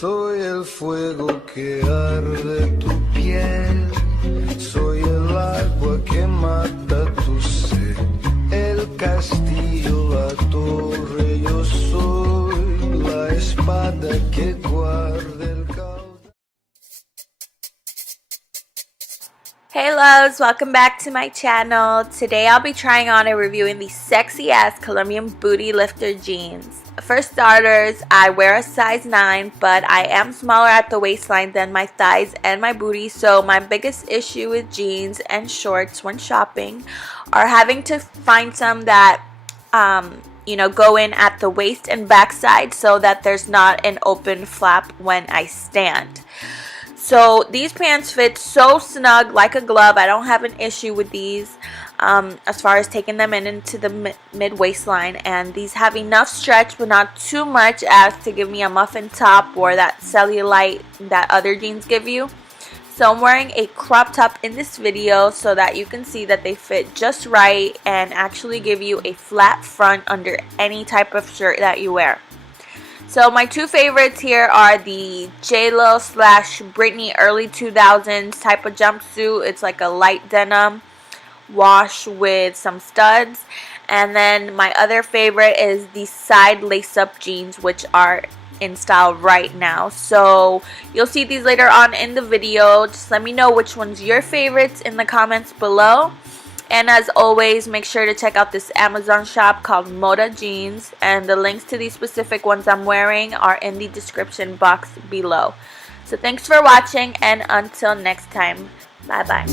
Soy el fuego que arde tu piel, soy el agua que mata tu sed, el castillo, la torre, yo soy la espada que guarda el caudal. Hey loves, welcome back to my channel. Today I'll be trying on and reviewing these sexy ass Colombian booty lifter jeans. For starters, I wear a size 9, but I am smaller at the waistline than my thighs and my booty, so my biggest issue with jeans and shorts when shopping are having to find some that go in at the waist and backside so that there's not an open flap when I stand. So these pants fit so snug like a glove. I don't have an issue with these as far as taking them into the mid waistline, and these have enough stretch but not too much as to give me a muffin top or that cellulite that other jeans give you. So I'm wearing a crop top in this video so that you can see that they fit just right and actually give you a flat front under any type of shirt that you wear. So my two favorites here are the J-Lo / Britney early 2000s type of jumpsuit. It's like a light denim wash with some studs. And then my other favorite is the side lace-up jeans, which are in style right now. So you'll see these later on in the video. Just let me know which one's your favorites in the comments below. And as always, make sure to check out this Amazon shop called Moda Jeans, and the links to these specific ones I'm wearing are in the description box below. So thanks for watching, and until next time, bye bye.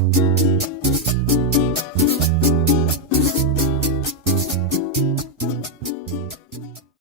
Bye.